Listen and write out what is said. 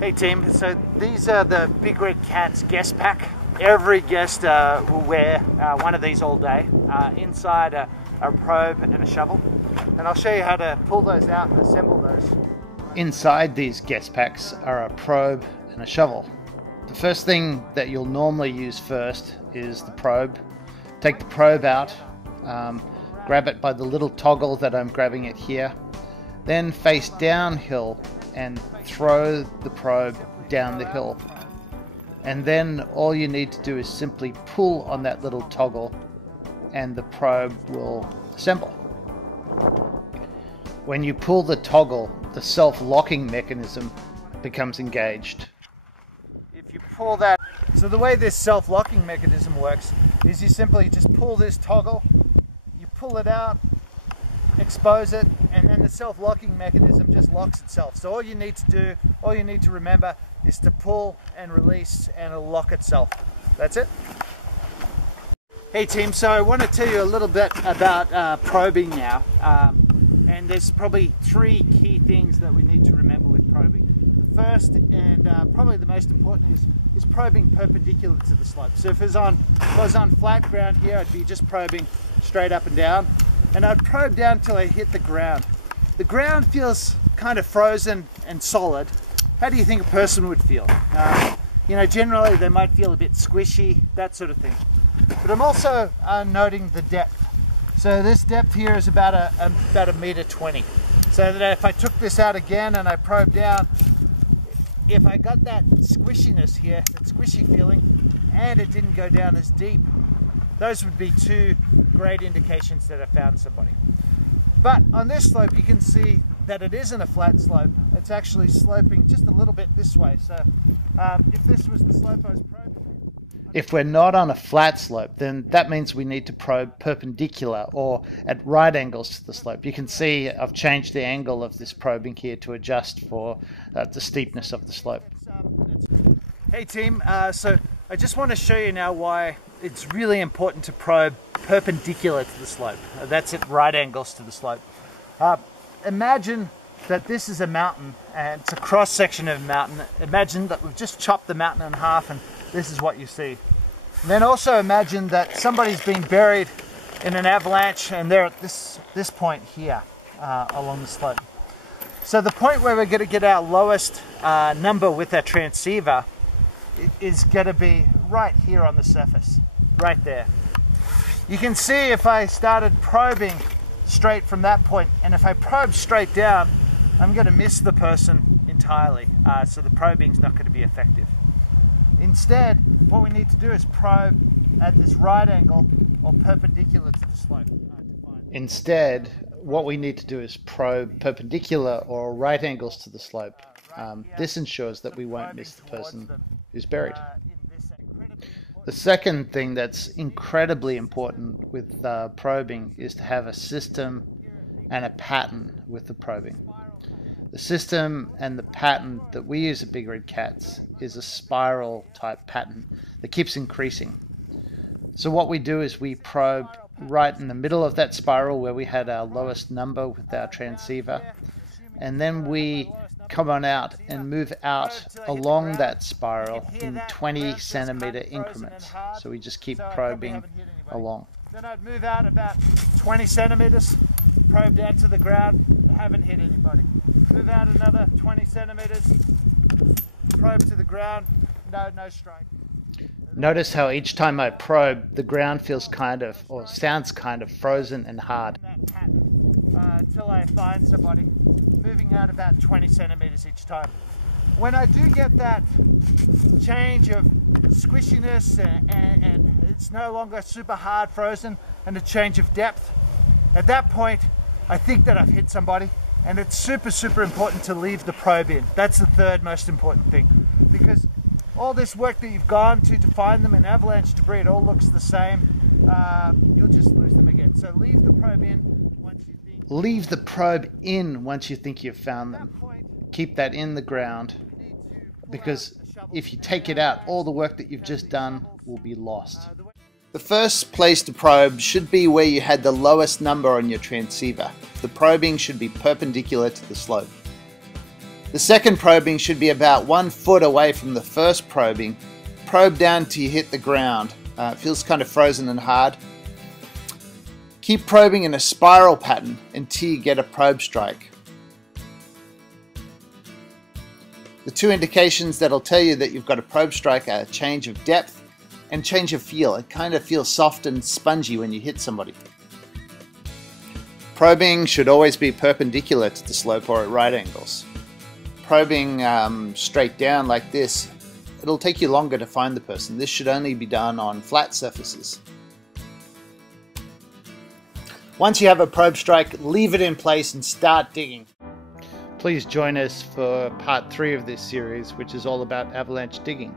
Hey team, so these are the Big Red Cats guest pack. Every guest will wear one of these all day. Inside a probe and a shovel. And I'll show you how to pull those out and assemble those. Inside these guest packs are a probe and a shovel. The first thing that you'll normally use first is the probe. Take the probe out, grab it by the little toggle that I'm grabbing it here, then face downhill and throw the probe down the hill. And then all you need to do is simply pull on that little toggle and the probe will assemble. When you pull the toggle, the self-locking mechanism becomes engaged. If you pull that, so the way this self-locking mechanism works is you simply just pull this toggle, you pull it out, expose it, and then the self-locking mechanism just locks itself. So all you need to remember is to pull and release and it'll lock itself. That's it. Hey team, so I want to tell you a little bit about probing now. And there's probably three key things that we need to remember with probing. The first and probably the most important is probing perpendicular to the slope. So if I was on flat ground here, I'd be just probing straight up and down. And I'd probe down till I hit the ground. The ground feels kind of frozen and solid. How do you think a person would feel? You know, generally they might feel a bit squishy, that sort of thing. But I'm also noting the depth. So this depth here is about a meter 20. So that if I took this out again and I probed down, if I got that squishiness here, that squishy feeling, and it didn't go down as deep, those would be two great indications that I found somebody. But on this slope you can see that it isn't a flat slope. It's actually sloping just a little bit this way. So if this was the slope I was probing. If we're not on a flat slope, then that means we need to probe perpendicular or at right angles to the slope. You can see I've changed the angle of this probing here to adjust for the steepness of the slope. Hey team, so I just want to show you now why it's really important to probe perpendicular to the slope. That's at right angles to the slope. Imagine that this is a mountain and it's a cross section of a mountain. Imagine that we've just chopped the mountain in half and this is what you see. And then also imagine that somebody's been buried in an avalanche and they're at this point here along the slope. So the point where we're going to get our lowest number with our transceiver is going to be right here on the surface, right there. You can see if I started probing straight from that point, and if I probe straight down, I'm going to miss the person entirely, so the probing's not going to be effective. Instead, what we need to do is probe at this right angle or perpendicular to the slope. Instead, what we need to do is probe perpendicular or right angles to the slope. This ensures that we won't miss the person who's buried. The second thing that's incredibly important with probing is to have a system and a pattern with the probing. The system and the pattern that we use at Big Red Cats is a spiral type pattern that keeps increasing. So what we do is we probe right in the middle of that spiral where we had our lowest number with our transceiver, and then we come on out and move out along that spiral in 20 centimeter increments. So we just keep probing along. Then I'd move out about 20 centimeters, probe down to the ground, haven't hit anybody. Move out another 20 centimeters, probe to the ground, no strike. Notice how each time I probe, the ground feels kind of, or sounds kind of frozen and hard. Until I find somebody, moving out about 20 centimeters each time. When I do get that change of squishiness and it's no longer super hard frozen and a change of depth, at that point I think that I've hit somebody, and it's super important to leave the probe in. That's the third most important thing, because all this work that you've gone to find them in avalanche debris, it all looks the same. You'll just lose them again. So leave the probe in once you think. Leave the probe in once you think you've found them. Keep that in the ground, because if you take it out, all the work that you've just done will be lost. The first place to probe should be where you had the lowest number on your transceiver. The probing should be perpendicular to the slope. The second probing should be about 1 foot away from the first probing. Probe down till you hit the ground. It feels kind of frozen and hard. Keep probing in a spiral pattern until you get a probe strike. The two indications that'll tell you that you've got a probe strike are change of depth and change of feel. It kind of feels soft and spongy when you hit somebody. Probing should always be perpendicular to the slope or at right angles. Probing straight down like this, it'll take you longer to find the person. This should only be done on flat surfaces. Once you have a probe strike, leave it in place and start digging. Please join us for part 3 of this series, which is all about avalanche digging.